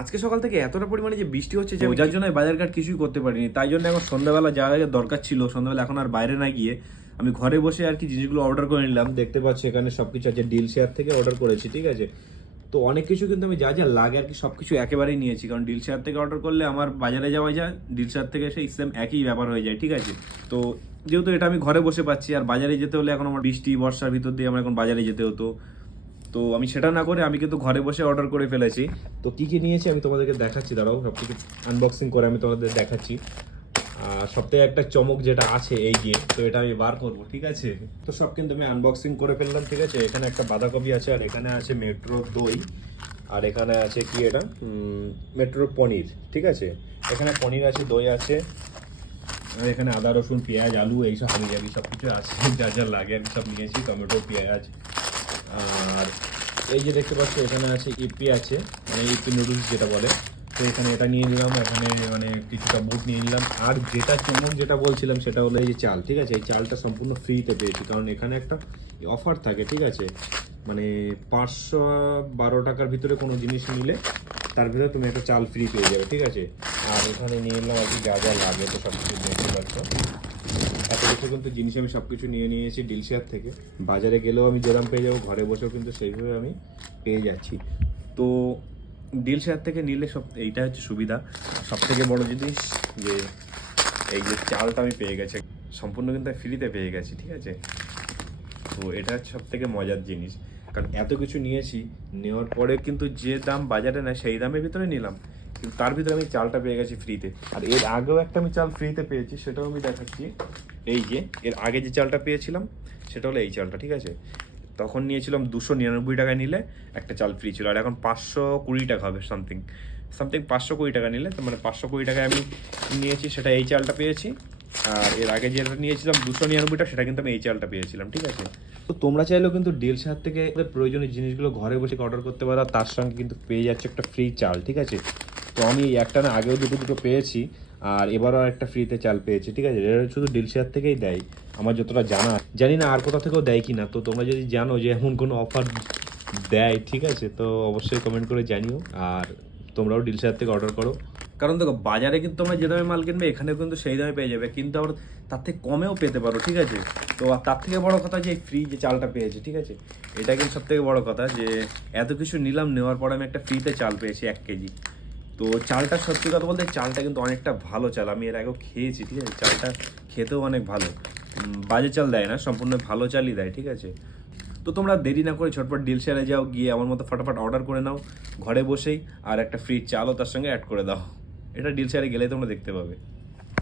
আজকে সকাল থেকে এতটা পরিমাণে যে বৃষ্টি হচ্ছে যে যার জন্য বাজার ঘাট কিছুই করতে পারিনি, তাই জন্য এখন সন্ধ্যাবেলা যা যা দরকার ছিল সন্ধ্যাবেলা এখন আর বাইরে না গিয়ে আমি ঘরে বসে আর কি জিনিসগুলো অর্ডার করে নিলাম। দেখতে পাচ্ছি এখানে সবকিছু আছে, ডিল শেয়ার থেকে অর্ডার করেছি, ঠিক আছে। তো অনেক কিছু কিন্তু আমি যা যা লাগে আর কি সবকিছু একেবারেই নিয়েছি, কারণ ডিল শেয়ার থেকে অর্ডার করলে আমার বাজারে যাওয়া যায়, ডিল শেয়ার থেকে এসে সেম একই ব্যাপার হয়ে যায়, ঠিক আছে। তো যেহেতু এটা আমি ঘরে বসে পাচ্ছি, আর বাজারে যেতে হলে এখন আমার বৃষ্টি বর্ষার ভিতর দিয়ে আমার এখন বাজারে যেতে হতো, তো আমি সেটা না করে আমি কিন্তু ঘরে বসে অর্ডার করে ফেলেছি। তো কি কি নিয়েছি আমি তোমাদেরকে দেখাচ্ছি, দাঁড়াও সব কিছু আনবক্সিং করে আমি তোমাদের দেখাচ্ছি। আর সবথেকে একটা চমক যেটা আছে এই যে, তো এটা আমি বার করব, ঠিক আছে। তো সব কিন্তু আমি আনবক্সিং করে ফেললাম, ঠিক আছে। এখানে একটা বাঁধাকপি আছে, আর এখানে আছে মেট্রো দই, আর এখানে আছে কি এটা মেট্রো পনির, ঠিক আছে। এখানে পনির আছে, দই আছে, আর এখানে আদা রসুন পেঁয়াজ আলু এইসব হাবি জাবি সব কিছু আছে, যা যা লাগে আমি সব নিয়েছি, টমেটো পেঁয়াজ। আর এই যে দেখতে পাচ্ছি এখানে আছে ইপি আছে, মানে ইপি নুডলস যেটা বলে, তো এখানে এটা নিয়ে নিলাম। এখানে মানে কিছুটা বুট নিয়ে নিলাম। আর যেটা চমক যেটা বলছিলাম সেটা হলো এই যে চাল, ঠিক আছে। এই চালটা সম্পূর্ণ ফ্রিতে পেয়েছি, কারণ এখানে একটা অফার থাকে, ঠিক আছে। মানে 512 টাকার ভিতরে কোনো জিনিস নিলে তার ভিতরে তুমি একটা চাল ফ্রি পেয়ে যাবে, ঠিক আছে। আর এখানে নিয়ে নিলাম আর কি যা যা লাগে, তো সব কিছু দেখতে পাচ্ছ। এত কিছু কিন্তু জিনিস আমি সব কিছু নিয়ে নিয়েছি ডিল শেয়ার থেকে। বাজারে গেলেও আমি যেরকম পেয়ে যাবো, ঘরে বসেও কিন্তু সেইভাবে আমি পেয়ে যাচ্ছি। তো ডিল শেয়ার থেকে নিলে এইটা হচ্ছে সুবিধা। সব থেকে বড় জিনিস যে এই যে চালটা আমি পেয়ে গেছি সম্পূর্ণ কিন্তু ফ্রিতে পেয়ে গেছি, ঠিক আছে। তো এটা হচ্ছে সব থেকে মজার জিনিস, কারণ এত কিছু নিয়েছি, নেওয়ার পরে কিন্তু যে দাম বাজারে নেয় সেই দামের ভিতরে নিলাম, কিন্তু তার ভিতরে আমি চালটা পেয়ে গেছি ফ্রিতে। আর এর আগেও একটা আমি চাল ফ্রিতে পেয়েছি, সেটাও আমি দেখাচ্ছি। এই যে এর আগে যে চালটা পেয়েছিলাম সেটা হলো এই চালটা, ঠিক আছে। তখন নিয়েছিলাম 299 টাকায় নিলে একটা চাল ফ্রি ছিল, আর এখন 520 টাকা হবে সামথিং 520 টাকা নিলে, তো মানে 520 টাকায় আমি নিয়েছি, সেটা এই চালটা পেয়েছি। আর এর আগে যেটা নিয়েছিলাম 299 টাকা, সেটা কিন্তু আমি এই চালটা পেয়েছিলাম, ঠিক আছে। তো তোমরা চাইলেও কিন্তু ডিল শেয়ার থেকে প্রয়োজনীয় জিনিসগুলো ঘরে বসে অর্ডার করতে পারো, আর তার সঙ্গে কিন্তু পেয়ে যাচ্ছে একটা ফ্রি চাল, ঠিক আছে। তো আমি একটা না আগেও দুটো পেয়েছি, আর এবারও একটা ফ্রিতে চাল পেয়েছি, ঠিক আছে। এটা শুধু ডিল শেয়ার থেকেই দেয় আমার যতটা জানা, জানি না আর কোথা থেকেও দেয় কি না। তো তোমরা যদি জানো যে এমন কোনো অফার দেয়, ঠিক আছে, তো অবশ্যই কমেন্ট করে জানিও। আর তোমরাও ডিল শেয়ার থেকে অর্ডার করো, কারণ দেখো বাজারে কিন্তু তোমরা যে দামে মাল কিনবে এখানেও কিন্তু সেই দামে পেয়ে যাবে, কিন্তু আবার তার থেকে কমেও পেতে পারো, ঠিক আছে। তো আর তার থেকে বড় কথা যে ফ্রি যে চালটা পেয়েছি, ঠিক আছে, এটা কিন্তু সব থেকে বড় কথা যে এত কিছু নিলাম, নেওয়ার পর আমি একটা ফ্রিতে চাল পেয়েছি 1 কেজি। তো চালটা সত্যি কথা বলতে চালটা কিন্তু অনেকটা ভালো চাল, আমি এর আগেও খেয়েছি, ঠিক আছে। চালটা খেতেও অনেক ভালো, বাজে চাল দেয় না, সম্পূর্ণ ভালো চালই দেয়, ঠিক আছে। তো তোমরা দেরি না করে ঝটপট ডিল শেয়ারে যাও, গিয়ে আমার মতো ফটাফট অর্ডার করে নাও ঘরে বসেই, আর একটা ফ্রি চালও তার সঙ্গে অ্যাড করে দাও। এটা ডিল শেয়ারে গেলেই তোমরা দেখতে পাবে।